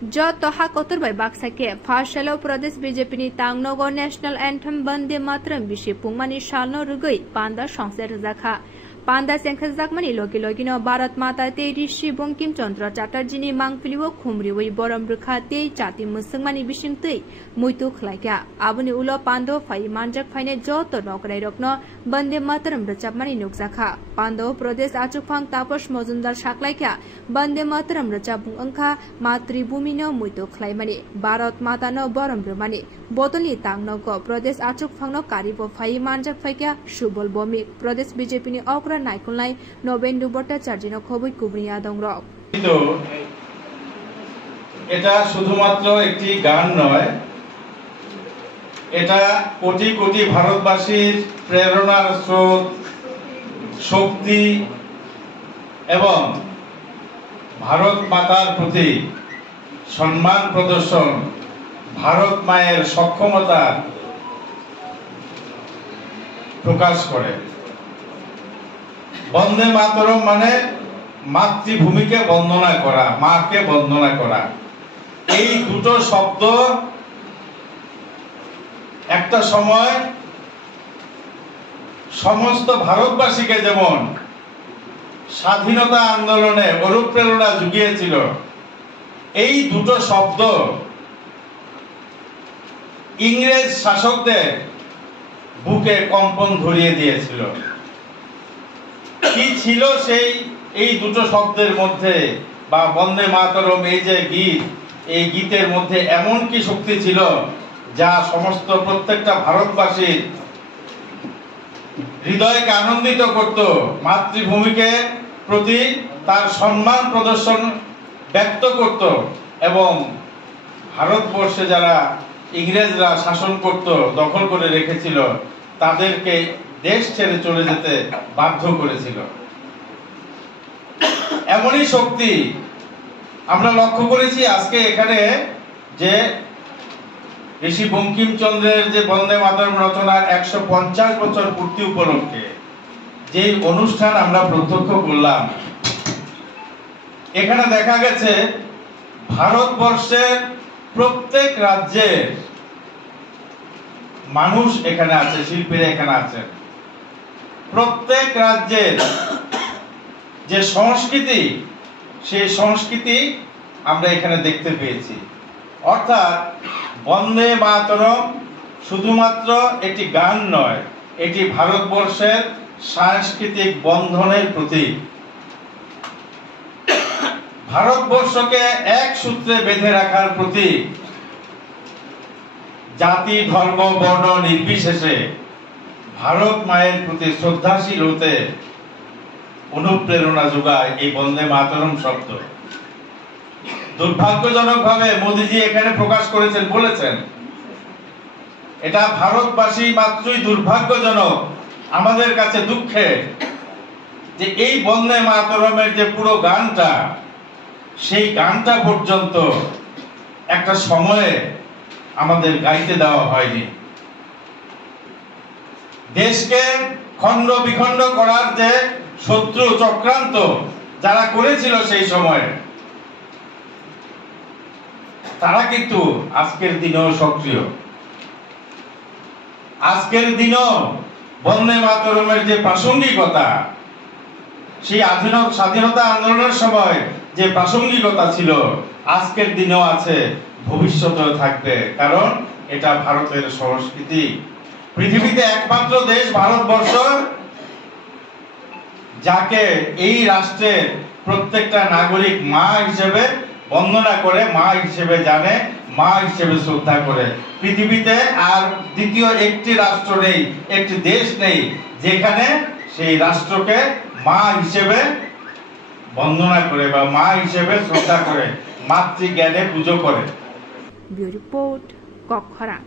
जो तोहा कोतर बाय बाक्साके फाशलो प्रदेश बीजेपी नि तांगनगर नेशनल एंथम बंदे मातरम बिशि पुंगमानि शालनो रुगै पांदा संसेर जाखा पांदा सेंखा जाकमानि लोगे लोगिनो भारत माता ते ऋषि बंकिम चंद्र चटर्जी मांगफिलिओ खुमरिवै बरम रुखा ते जाति मुसंगमानि बिसिंतै मुइतु खलाइका आबुनि उलो पांदो फाइ मानजक फाइने जत नकराइ रक्नो बंदे मातरम रचाबमानि नुकजाखा पांदो प्रदेश आचुकफांग तापस मजुमदार साखलाइका बंदे मातरम रचाबुं अंखा मातृभूमिनो मुइतु खलाइमानि भारत मातानो बरम रुमानि बोतलनि तांगनगो प्रदेश आचुकफांनो कारिबो फाइ मानजक फाइका सुबल बमिक प्रदेश बीजेपी नि अग्र नायकुलनाय नवेन्दु भट्टाचार्यनो खबই কুবরিয়া দংরক তো এটা শুধুমাত্র একটি গান নয় এটা কোটি কোটি ভারতবাসীর প্রেরণার স্রোত শক্তি এবং ভারত মাতার প্রতি সম্মান প্রদর্শন ভারত মায়ের সক্ষমতা প্রকাশ করে বন্দে মাতরম মানে মাতৃভূমিকে বন্দনা করা মাকে বন্দনা করা এই দুটো শব্দ একটা সময় সমস্ত ভারতবাসীকে যেমন স্বাধীনতা আন্দোলনে অনুপ্রেরণা জুগিয়েছিল এই দুটো শব্দ ইংরেজ শাসকদের বুকে কম্পন ধরিয়ে দিয়েছিল কি ছিল সেই এই দুটো শব্দের মধ্যে বা বন্দে মাতরম এই যে গীত এই গীতের মধ্যে এমন কি শক্তি ছিল যা সমস্ত প্রত্যেকটা ভারতবাসীর হৃদয়কে আনন্দিত করত মাতৃভূমিকে প্রতি তার সম্মান প্রদর্শন ব্যক্ত করত এবং ভারতবর্ষে যারা ইংরেজরা শাসন করত দখল করে রেখেছিল তাদেরকে দেশ ছেড়ে চলে যেতে বাধ্য করেছিল এমনই শক্তি আমরা লক্ষ্য করেছি আজকে এখানে যে ঋষি বঙ্কিমচন্দ্রের যে বন্দে মাতরম রচনার 150 বছর পূর্তি উপলক্ষে যে অনুষ্ঠান আমরা প্রত্যক্ষ করলাম এখানে দেখা গেছে ভারতবর্ষের প্রত্যেক রাজ্যের মানুষ এখানে আছে শিল্পীরা এখানে আছেন প্রত্যেক রাজ্যের যে সংস্কৃতি সেই সংস্কৃতি আমরা এখানে দেখতে পেয়েছি অর্থাৎ বন্দে মাতরম শুধুমাত্র একটি গান নয় এটি ভারতবর্ষের সাংস্কৃতিক বন্ধনের প্রতীক ভারতবর্ষকে এক সূত্রে বেঁধে রাখার প্রতীক জাতি ধর্ম বর্ণ নির্বিশেষে ভারত মায়ের প্রতি শ্রদ্ধাশীল হতে অনুপ্রেরণা যোগায় এই বন্দে মাতরম শব্দ দুর্ভাগ্যজনকভাবে মোদিজি এখানে প্রকাশ করেছেন বলেছেন এটা ভারতবাসী মাত্রই দুর্ভাগ্যজনক আমাদের কাছে দুঃখে যে এই বন্দে মাতরমের যে পুরো গানটা সেই গানটা পর্যন্ত একটা সময়ে আমাদের গাইতে দেওয়া হয়নি দেশকে খণ্ড বিখণ্ড করার যে শত্রু চক্রান্ত যারা করেছিল সেই সময়ে তারা কিন্তু আজকের দিনেও সক্রিয় আজকের দিনও বন্দে মাতরমের যে প্রাসঙ্গিকতা সেই স্বাধীনতা আন্দোলনের সময় যে প্রাসঙ্গিকতা ছিল আজকের দিনেও আছে ভবিষ্যতেও থাকবে কারণ এটা ভারতের সংস্কৃতি পৃথিবীতে একমাত্র দেশ ভারতবর্ষ যাকে এই রাষ্ট্রের প্রত্যেকটা নাগরিক মা হিসেবে বন্দনা করে মা হিসেবে জানে মা হিসেবে শ্রদ্ধা করে পৃথিবীতে আর দ্বিতীয় একটি রাষ্ট্র নেই একটি দেশ নেই যেখানে সেই রাষ্ট্রকে মা হিসেবে বন্দনা করে বা মা হিসেবে শ্রদ্ধা করে মাতৃজ্ঞানে পুজো করে ব্যুরো রিপোর্ট কক্ষরা।